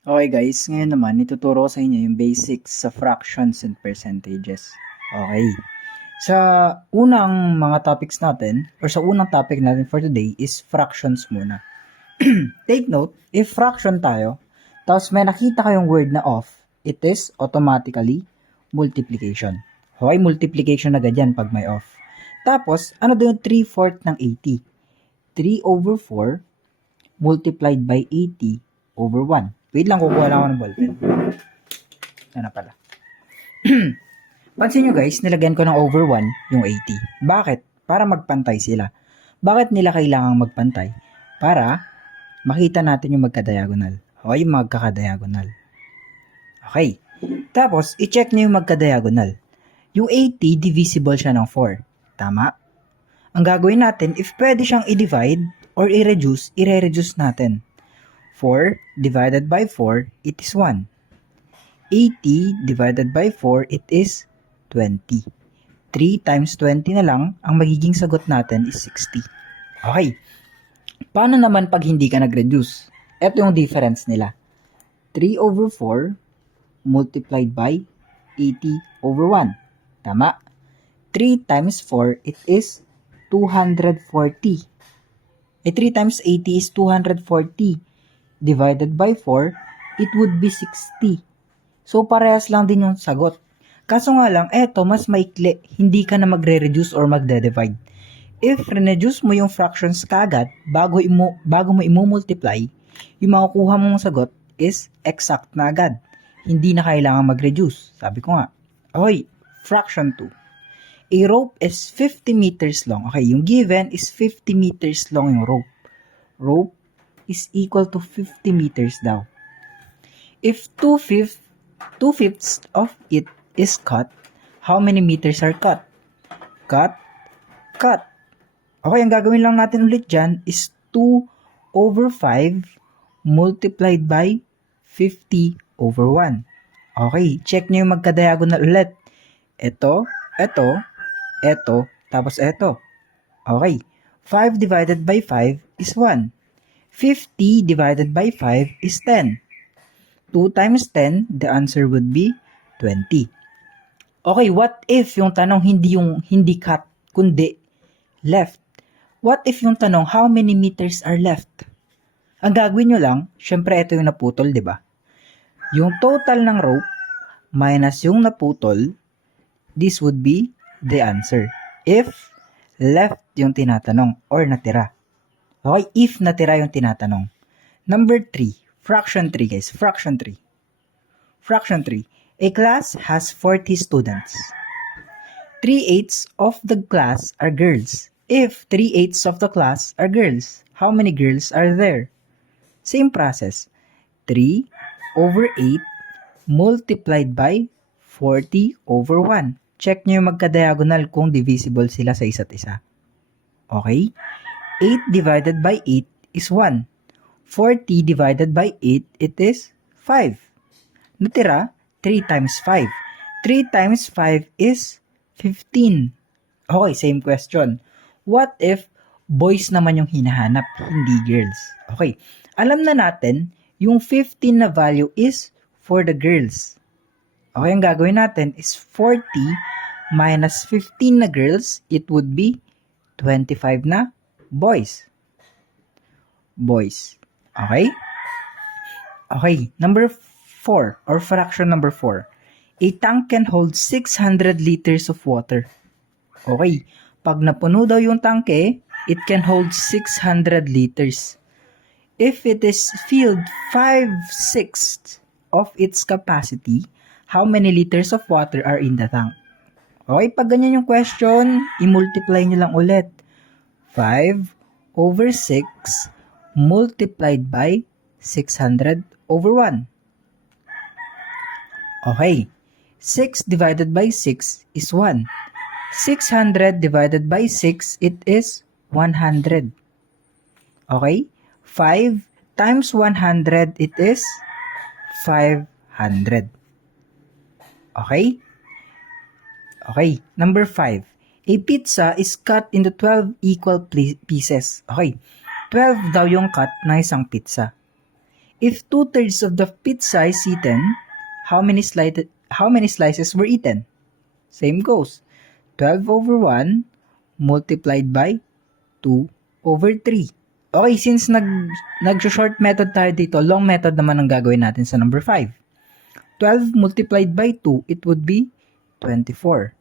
Okay guys, ngayon naman ituturo ko sa inyo yung basics sa fractions and percentages. Okay. Sa unang mga topics natin, or sa unang topic natin for today is fractions muna. Take note, if fraction tayo, tapos may nakita kayong word na off, it is automatically multiplication. Okay, multiplication agad yan pag may off. Tapos, ano daw yung 3/4 ng 80? 3/4 multiplied by 80 over 1. Wait lang, kukuha lang ako ng ballpen. Yan na pala. Pansin nyo guys, nilagyan ko ng over 1 yung 80. Bakit? Para magpantay sila. Bakit nila kailangang magpantay? Para makita natin yung magkadiagonal. O yung magkakadiagonal. Okay. Tapos, i-check nyo yung magkadiagonal. Yung 80, divisible siya ng 4. Tama? Ang gagawin natin, if pwede siyang i-divide or i-reduce, i-reduce natin. 4 divided by 4, it is 1. 80 divided by 4, it is 20. 3 times 20 na lang, ang magiging sagot natin is 60. Okay. Paano naman pag hindi ka nag-reduce? Ito yung difference nila. 3/4 multiplied by 80 over 1. Tama? 3 times 4, it is 240. 3 times 80 is 240. Divided by 4, it would be 60. So, parehas lang din yung sagot. Kaso nga lang, eto, mas maikli. Hindi ka na magre-reduce or magde-divide. If reduce mo yung fractions kagad, bago mo i-multiply, yung makukuha mong sagot is exact na agad. Hindi na kailangan mag-reduce. Sabi ko nga. Okay, fraction 2. A rope is 50 meters long. Okay, yung given is 50 meters long yung rope. Rope is equal to 50 meters daw. If 2/5 of it is cut, how many meters are cut? Cut, cut. Okay, ang gagawin lang natin ulit dyan is 2/5 multiplied by 50 over 1. Okay, check nyo yung magka-diagonal ulit. Ito, tapos ito. Okay, 5 divided by 5 is 1. 50 divided by 5 is 10. 2 times 10, the answer would be 20. Okay, what if yung tanong hindi cut, kundi left? What if yung tanong, how many meters are left? Ang gagawin nyo lang, syempre ito yung naputol, di ba? Yung total ng rope minus yung naputol, this would be the answer. If left yung tinatanong or natira. Okay, if natira yung tinatanong. Number 3, fraction 3 guys, fraction 3. Fraction 3, a class has 40 students. 3/8 of the class are girls. If 3/8 of the class are girls, how many girls are there? Same process. 3/8 multiplied by 40 over 1. Check nyo yung magka-diagonal kung divisible sila sa isa't isa. Okay? 8 divided by 8 is 1. 40 divided by 8, it is 5. Natira, 3 times 5. 3 times 5 is 15. Okay, same question. What if boys naman yung hinahanap, hindi girls? Okay, alam na natin, yung 15 na value is for the girls. Okay, ang gagawin natin is 40 minus 15 na girls, it would be 25 na boys. Boys. Okay? Okay, number 4 or fraction number 4. A tank can hold 600 liters of water. Okay, pag napuno daw yung tangke, it can hold 600 liters. If it is filled 5/6 of its capacity, how many liters of water are in the tank? Okay, pag ganyan yung question, i-multiply nyo lang ulit. 5/6 multiplied by 600 over 1. Okay, 6 divided by 6 is 1. 600 divided by 6, it is 100. Okay, 5 times 100, it is 500. Okay? Okay, number 5. A pizza is cut into 12 equal pieces. Okay, 12 daw yung cut ng isang pizza. If 2/3 of the pizza is eaten, how many slices were eaten? Same goes. 12/1 multiplied by 2/3. Okay, since nag-short method tayo dito, long method naman ang gagawin natin sa number 5. 12 multiplied by 2, it would be 24/3.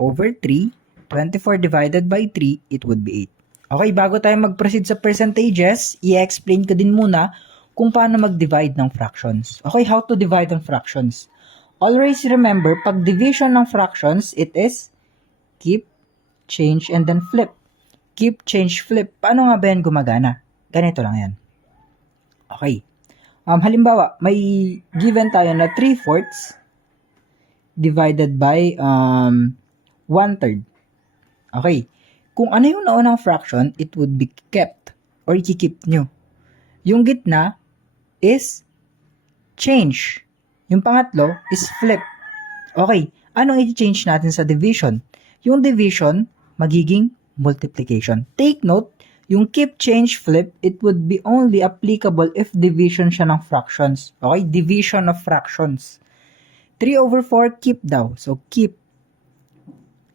24 divided by 3, it would be 8. Okay, bago tayo mag-proceed sa percentages, i-explain ko din muna kung paano mag-divide ng fractions. Okay, how to divide ng fractions. Always remember, pag division ng fractions, it is keep, change, and then flip. Keep, change, flip. Paano nga ba yan gumagana? Ganito lang yan. Okay. Halimbawa, may given tayo na 3/4 divided by 1/3. Okay. Kung ano yung naunang fraction, it would be kept or i-keep nyo. Yung gitna is change. Yung pangatlo is flip. Okay. Anong i-change natin sa division? Yung division, magiging multiplication. Take note, yung keep, change, flip, it would be only applicable if division siya ng fractions. Okay? Division of fractions. 3/4, keep daw. So, keep.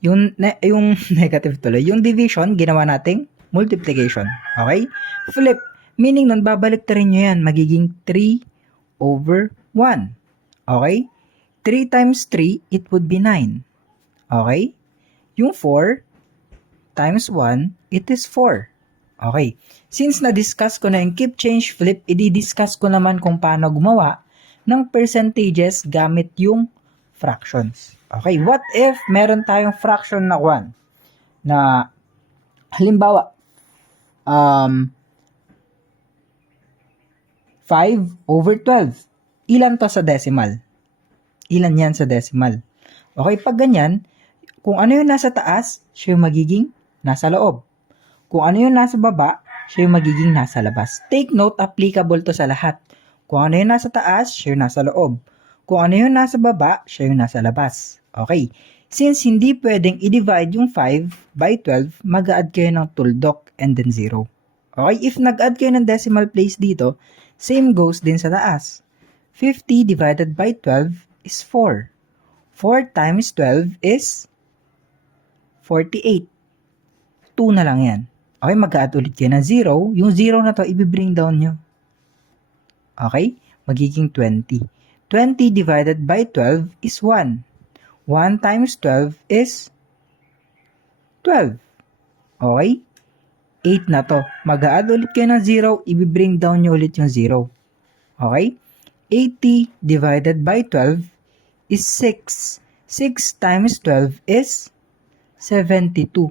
Yung negative tuloy. Yung division, ginawa nating multiplication. Okay? Flip. Meaning nun, babalik rin nyo yan. Magiging 3/1. Okay? 3 times 3, it would be 9. Okay? Yung 4 times 1, it is 4. Okay. Since na-discuss ko na yung keep, change, flip, i-discuss ko naman kung paano gumawa ng percentages gamit yung fractions. Okay. What if meron tayong fraction na 1? Na, halimbawa, 5/12. Ilan to sa decimal? Ilan yan sa decimal? Okay, pag ganyan, kung ano yung nasa taas, siya yung magiging nasa loob. Kung ano yung nasa baba, siya yung magiging nasa labas. Take note, applicable to sa lahat. Kung ano yung nasa taas, siya yung nasa loob. Kung ano yung nasa baba, siya yung nasa labas. Okay. Since hindi pwedeng i-divide yung 5/12, mag-add kayo ng tuldok and then 0. Okay. If nag-add kayo ng decimal place dito, same goes din sa taas. 50 divided by 12 is 4. 4 times 12 is 48. 2 na lang yan. Okay, mag-add ulit kayo ng 0. Yung 0 na to, i-bring down nyo. Okay? Magiging 20. 20 divided by 12 is 1. 1 times 12 is 12. Okay? 8 na to. Mag-add ulit kayo ng 0, i-bring down nyo ulit yung 0. Okay? 80 divided by 12 is 6. 6 times 12 is 72.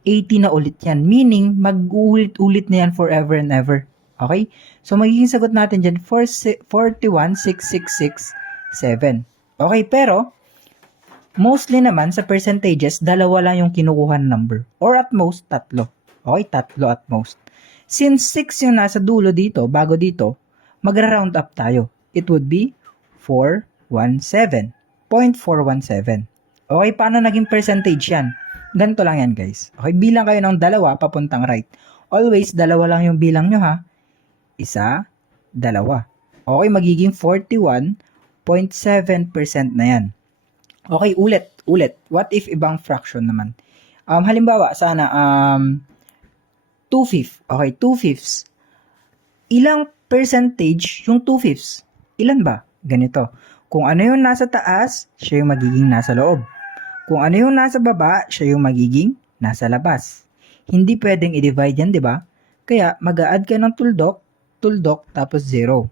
80 na ulit yan. Meaning, mag-ulit-ulit na yan forever and ever. Okay? So, magiging sagot natin dyan, 41,666,7. Okay, pero, mostly naman sa percentages, dalawa lang yung kinukuha na number. Or at most, tatlo. Okay, tatlo at most. Since 6 yung nasa dulo dito, bago dito, magra-round up tayo. It would be 417. 0.417. Okay, paano naging percentage yan? Ganito lang yan, guys. Okay, bilang kayo ng dalawa papuntang right. Always, dalawa lang yung bilang nyo, ha? Isa, dalawa. Okay, magiging 41.7% na yan. Okay, ulit. What if ibang fraction naman? Halimbawa, sana, 2/5. Okay, 2/5. Ilang percentage yung 2/5? Ilan ba? Ganito. Kung ano yung nasa taas, siya yung magiging nasa loob. Kung ano yung nasa baba, siya yung magiging nasa labas. Hindi pwedeng i-divide yan, di ba? Kaya, mag-a-add ka ng tuldok, tapos 0.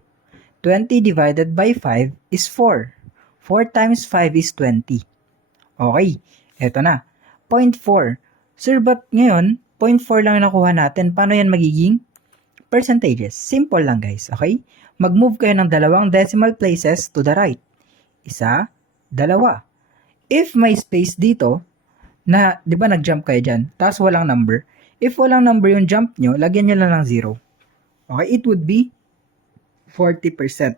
20 divided by 5 is 4. 4 times 5 is 20. Okay, eto na. 0.4. Sir, but ngayon, 0.4 lang yung nakuha natin. Paano yan magiging percentages? Simple lang, guys. Okay? Mag-move kayo ng dalawang decimal places to the right. Isa, dalawa. If may space dito, na, di ba nag-jump kayo dyan, tapos walang number, if walang number yung jump nyo, lagyan nyo lang ng 0. Okay? It would be 40%.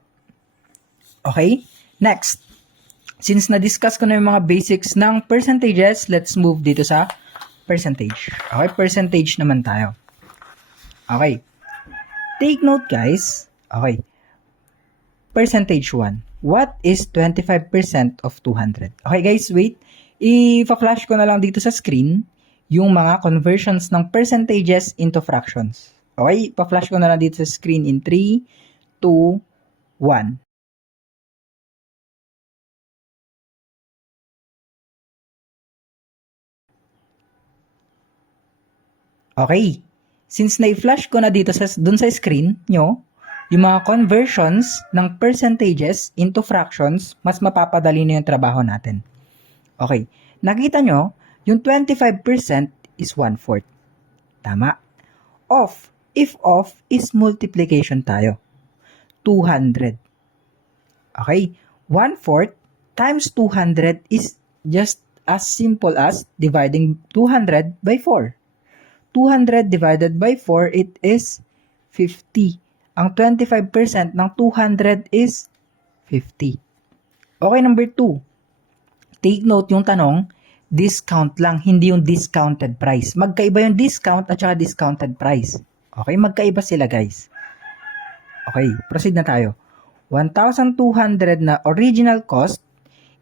Okay? Next. Since na-discuss ko na yung mga basics ng percentages, let's move dito sa percentage. Okay? Percentage naman tayo. Okay. Take note, guys. Okay. percentage 1. What is 25% of 200? Okay guys, wait. I-flash ko na lang dito sa screen yung mga conversions ng percentages into fractions. Okay, pa-flash ko na lang dito sa screen in 3, 2, 1. Okay, since na-flash ko na dito dun sa screen nyo, yung mga conversions ng percentages into fractions, mas mapapadali na yung trabaho natin. Okay, nakita nyo, yung 25% is 1/4. Tama. Off. If off is multiplication tayo. 200. Okay, 1/4 times 200 is just as simple as dividing 200 by 4. 200 divided by 4, it is 50. Ang 25% ng 200 is 50. Okay, number 2. Take note yung tanong, discount lang, hindi yung discounted price. Magkaiba yung discount at saka discounted price. Okay, magkaiba sila guys. Okay, proceed na tayo. 1,200 na original cost,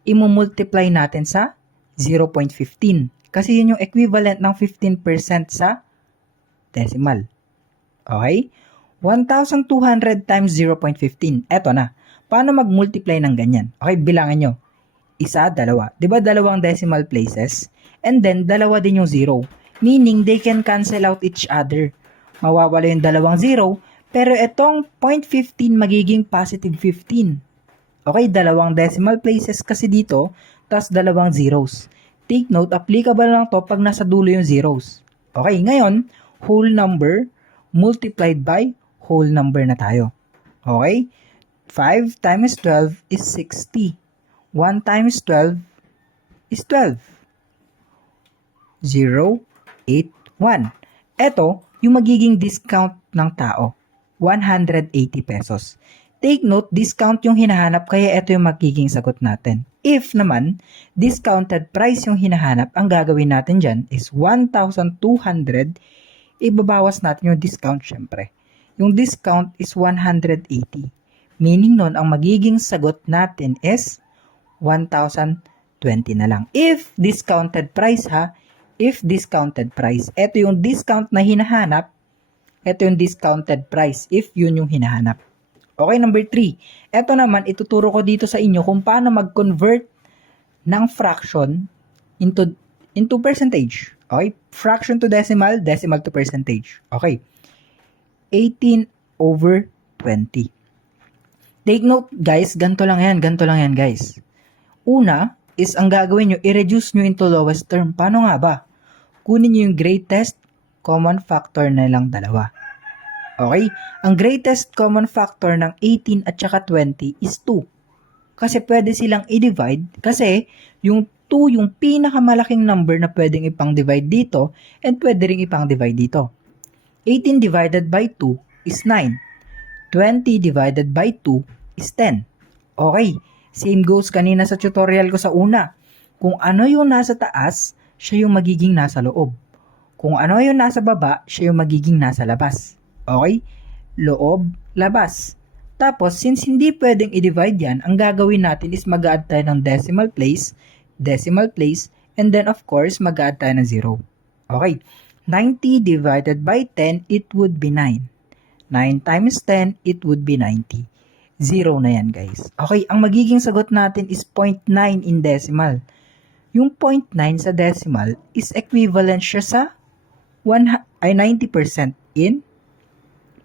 imumultiply natin sa 0.15. Kasi yun yung equivalent ng 15% sa decimal. Okay? 1,200 times 0.15. Eto na. Paano mag-multiply ng ganyan? Okay, bilangan nyo. Isa, dalawa. Diba dalawang decimal places? And then, dalawa din yung zero. Meaning, they can cancel out each other. Mawawala yung dalawang zero, pero itong 0.15 magiging positive 15. Okay, dalawang decimal places kasi dito, tas dalawang zeros. Take note, applicable lang to pag nasa dulo yung zeros. Okay, ngayon, whole number multiplied by whole number na tayo. Okay? 5 times 12 is 60. 1 times 12 is 12. 0, 8, 1. Ito, yung magiging discount ng tao. 180 pesos. Take note, discount yung hinahanap kaya ito yung magiging sagot natin. If naman, discounted price yung hinahanap, ang gagawin natin dyan is 1,200, ibabawas natin yung discount syempre. Yung discount is 180. Meaning nun, ang magiging sagot natin is 1,020 na lang. If discounted price ha, if discounted price. Ito yung discount na hinahanap, ito yung discounted price if yun yung hinahanap. Okay, number 3. Ito naman, ituturo ko dito sa inyo kung paano mag-convert ng fraction into percentage. Okay? Fraction to decimal, decimal to percentage. Okay. 18/20. Take note, guys, ganito lang yan, guys. Una is ang gagawin nyo, i-reduce nyo into lowest term. Paano nga ba? Kunin nyo yung greatest common factor na lang dalawa. Okay? Ang greatest common factor ng 18 at saka 20 is 2. Kasi pwede silang i-divide kasi yung 2 yung pinakamalaking number na pwedeng ipang-divide dito and pwede ring ipang-divide dito. 18 divided by 2 is 9. 20 divided by 2 is 10. Okay, same goes kanina sa tutorial ko sa una. Kung ano yung nasa taas, siya yung magiging nasa loob. Kung ano yung nasa baba, siya yung magiging nasa labas. Okay? Loob, labas. Tapos, since hindi pwedeng i-divide yan, ang gagawin natin is mag-add tayo ng decimal place, and then of course, mag-add tayo ng 0. Okay. 90 divided by 10, it would be 9. 9 times 10, it would be 90. 0 na yan, guys. Okay, ang magiging sagot natin is 0.9 in decimal. Yung 0.9 sa decimal is equivalent siya sa 90% in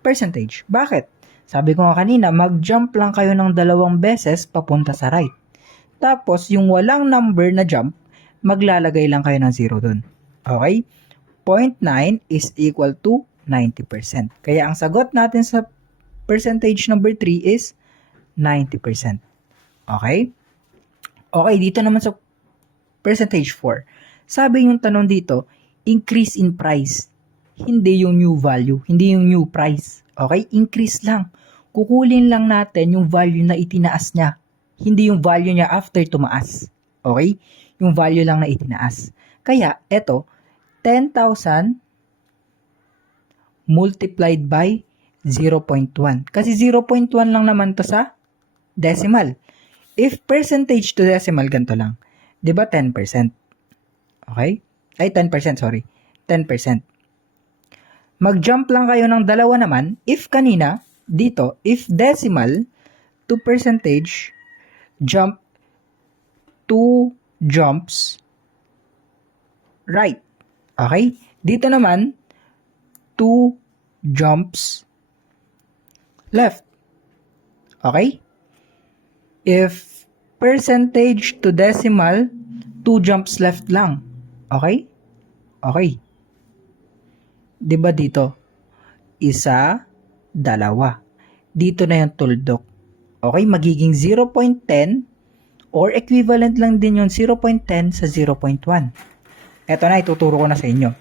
percentage. Bakit? Sabi ko nga kanina, mag-jump lang kayo ng 2 beses papunta sa right. Tapos, yung walang number na jump, maglalagay lang kayo ng 0 dun. Okay? 0.9 is equal to 90%. Kaya ang sagot natin sa percentage number 3 is 90%. Okay? Okay, dito naman sa percentage 4. Sabi yung tanong dito, increase in price. Hindi yung new value, hindi yung new price. Okay? Increase lang. Kukulin lang natin yung value na itinaas niya. Hindi yung value niya after tumaas. Okay? Yung value lang na itinaas. Kaya, eto, 10,000 multiplied by 0.1. Kasi 0.1 lang naman to sa decimal. If percentage to decimal, ganito lang. Di ba 10%? Okay? Ay, 10%, sorry. 10%. Mag-jump lang kayo ng dalawa naman. If kanina, dito, if decimal to percentage, jump 2 jumps right. Okay? Dito naman, 2 jumps left. Okay? If percentage to decimal, 2 jumps left lang. Okay? Okay. Diba dito? Isa, dalawa. Dito na yung tuldok. Okay? Magiging 0.10 or equivalent lang din yung 0.10 sa 0.1. Ito na, ituturo ko na sa inyo.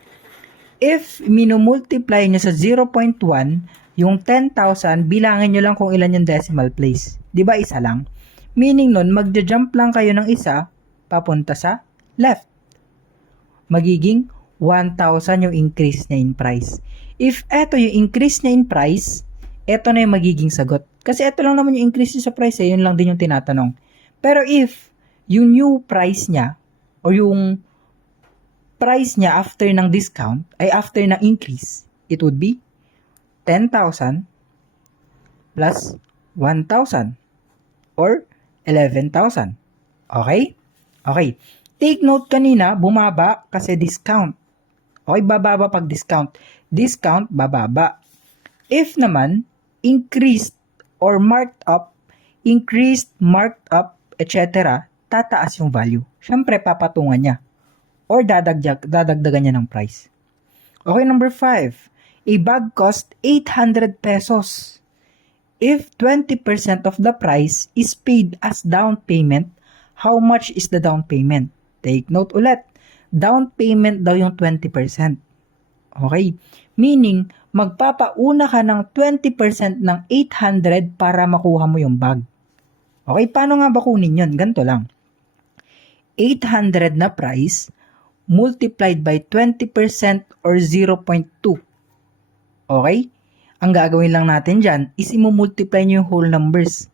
If minumultiply nyo sa 0.1, yung 10,000, bilangin nyo lang kung ilan yung decimal place. Di ba isa lang? Meaning nun, magja-jump lang kayo ng isa, papunta sa left. Magiging 1,000 yung increase niya in price. If eto yung increase niya in price, eto na yung magiging sagot. Kasi eto lang naman yung increase niya sa price, yun lang din yung tinatanong. Pero if yung new price niya, o yung price niya after ng discount, ay after ng increase, it would be 10,000 plus 1,000 or 11,000. Okay? Okay. Take note kanina, bumaba kasi discount. Okay, bababa pag discount. Discount, bababa. If naman, increased or marked up, increased, marked up, etc., tataas yung value. Siyempre, papatungan niya. Or dadagdagan niya ng price. Okay, number 5. A bag cost 800 pesos. If 20% of the price is paid as down payment, how much is the down payment? Take note ulit. Down payment daw yung 20%. Okay? Meaning, magpapauna ka ng 20% ng 800 para makuha mo yung bag. Okay? Paano nga ba kunin yun? Ganito lang. 800 na price multiplied by 20% or 0.2. Okay? Ang gagawin lang natin dyan is i-multiply nyo yung whole numbers.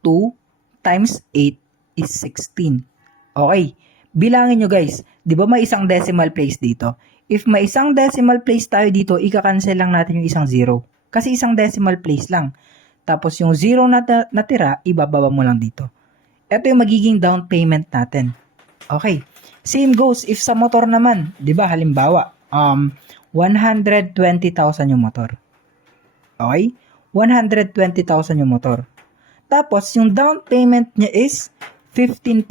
2 times 8 is 16. Okay? Bilangin nyo guys, di ba may isang decimal place dito? If may isang decimal place tayo dito, ika-cancel lang natin yung isang 0. Kasi isang decimal place lang. Tapos yung 0 na natira, ibababa mo lang dito. Ito yung magiging down payment natin. Okay. Same goes if sa motor naman. Di ba halimbawa, 120,000 yung motor. Okay? 120,000 yung motor. Tapos yung down payment niya is 15%.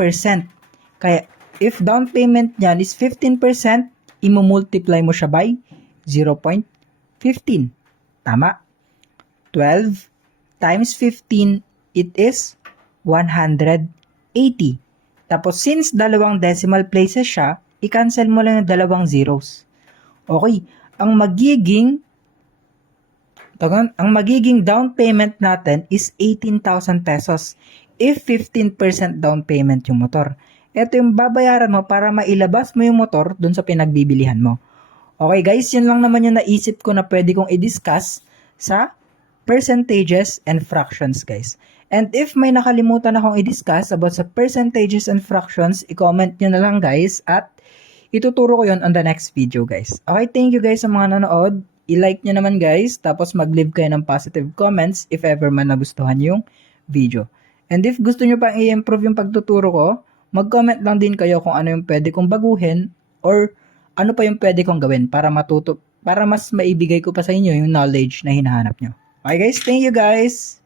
Kaya if down payment niyan is 15%, imumultiply mo siya by 0.15. Tama? 12 times 15, it is 180. Tapos since dalawang decimal places siya, i-cancel mo lang yung dalawang zeros. Okay, ang magiging down payment natin is 18,000 pesos if 15% down payment yung motor. Ito yung babayaran mo para mailabas mo yung motor dun sa pinagbibilihan mo. Okay guys, yun lang naman yung naisip ko na pwede kong i-discuss sa percentages and fractions guys. And if may nakalimutan akong i-discuss about sa percentages and fractions, i-comment nyo na lang guys at ituturo ko yun on the next video guys. Okay, thank you guys sa mga nanood. I-like nyo naman guys, tapos mag-leave kayo ng positive comments if ever man nagustuhan yung video. And if gusto nyo pang i-improve yung pagtuturo ko, mag-comment lang din kayo kung ano yung pwede kong baguhin or ano pa yung pwede kong gawin para para mas maibigay ko pa sa inyo yung knowledge na hinahanap nyo. Okay guys, thank you guys!